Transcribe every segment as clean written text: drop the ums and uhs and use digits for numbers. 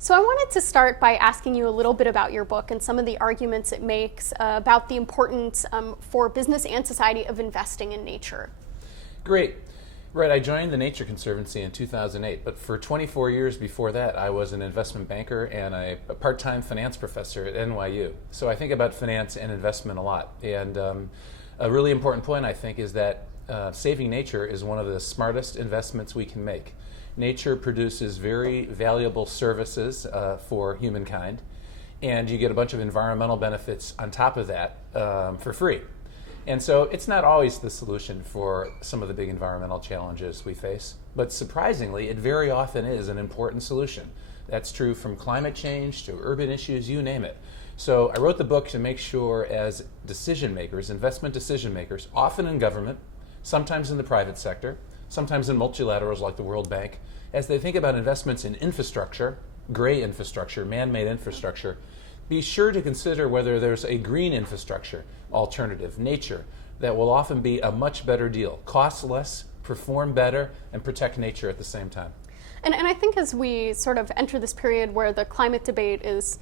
So I wanted to start by asking you a little bit about your book and some of the arguments it makes about the importance for business and society of investing in nature. Great. Right, I joined the Nature Conservancy in 2008, but for 24 years before that, I was an investment banker and a part-time finance professor at NYU. So I think about finance and investment a lot. And a really important point, I think, is that saving nature is one of the smartest investments we can make. Nature produces very valuable services for humankind, and you get a bunch of environmental benefits on top of that for free. And so it's not always the solution for some of the big environmental challenges we face, but surprisingly, it very often is an important solution. That's true from climate change to urban issues, you name it. So I wrote the book to make sure as decision makers, investment decision makers, often in government, sometimes in the private sector, sometimes in multilaterals like the World Bank, as they think about investments in infrastructure, gray infrastructure, man-made infrastructure, be sure to consider whether there's a green infrastructure alternative, nature, that will often be a much better deal, cost less, perform better, and protect nature at the same time. And I think as we sort of enter this period where the climate debate is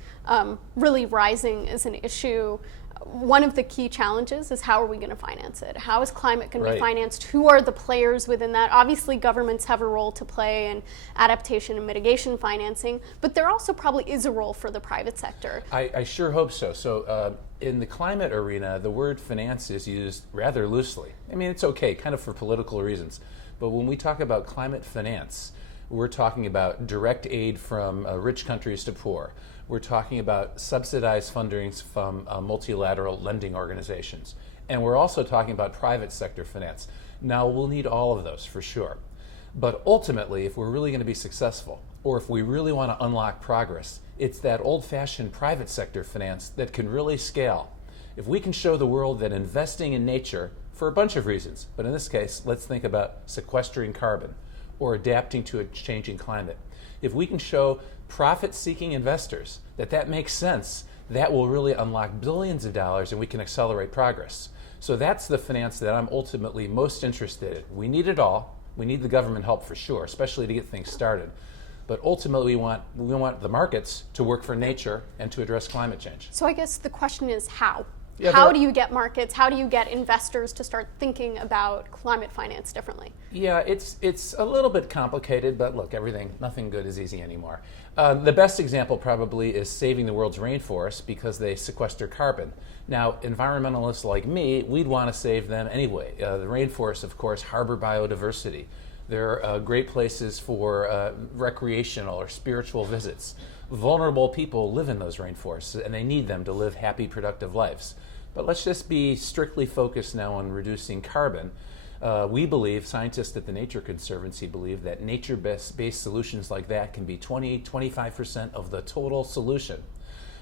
really rising as an issue, one of the key challenges is how are we going to finance it? How is climate going to be financed? Who are the players within that? Obviously, governments have a role to play in adaptation and mitigation financing, but there also probably is a role for the private sector. I sure hope so. So in the climate arena, the word finance is used rather loosely. I mean, it's okay, kind of for political reasons. But when we talk about climate finance, we're talking about direct aid from rich countries to poor. We're talking about subsidized fundings from multilateral lending organizations. And we're also talking about private sector finance. Now, we'll need all of those for sure. But ultimately, if we're really going to be successful, or if we really want to unlock progress, it's that old-fashioned private sector finance that can really scale. If we can show the world that investing in nature, for a bunch of reasons, but in this case, let's think about sequestering carbon or adapting to a changing climate. If we can show profit-seeking investors that makes sense, that will really unlock billions of dollars and we can accelerate progress. So that's the finance that I'm ultimately most interested in. We need it all. We need the government help for sure, especially to get things started. But ultimately, we want the markets to work for nature and to address climate change. So I guess the question is how? Yeah, how do you get markets, how do you get investors to start thinking about climate finance differently? Yeah, it's a little bit complicated, but look, nothing good is easy anymore. The best example probably is saving the world's rainforests because they sequester carbon. Now, environmentalists like me, we'd want to save them anyway. The rainforests, of course, harbor biodiversity. They're great places for recreational or spiritual visits. Vulnerable people live in those rainforests, and they need them to live happy, productive lives. But let's just be strictly focused now on reducing carbon. We believe, scientists at the Nature Conservancy believe, that nature-based solutions like that can be 20-25% of the total solution.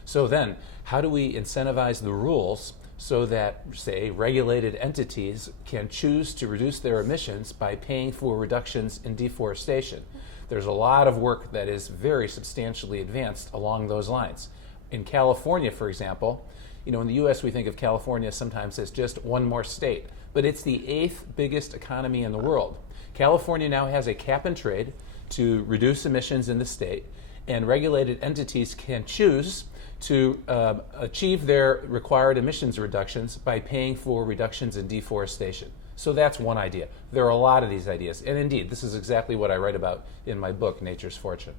So then, how do we incentivize the rules so that, say, regulated entities can choose to reduce their emissions by paying for reductions in deforestation? There's a lot of work that is very substantially advanced along those lines. In California, for example, in the U.S. we think of California sometimes as just one more state, but it's the 8th biggest economy in the world. California now has a cap and trade to reduce emissions in the state, and regulated entities can choose to achieve their required emissions reductions by paying for reductions in deforestation. So that's one idea. There are a lot of these ideas, and indeed, this is exactly what I write about in my book, Nature's Fortune.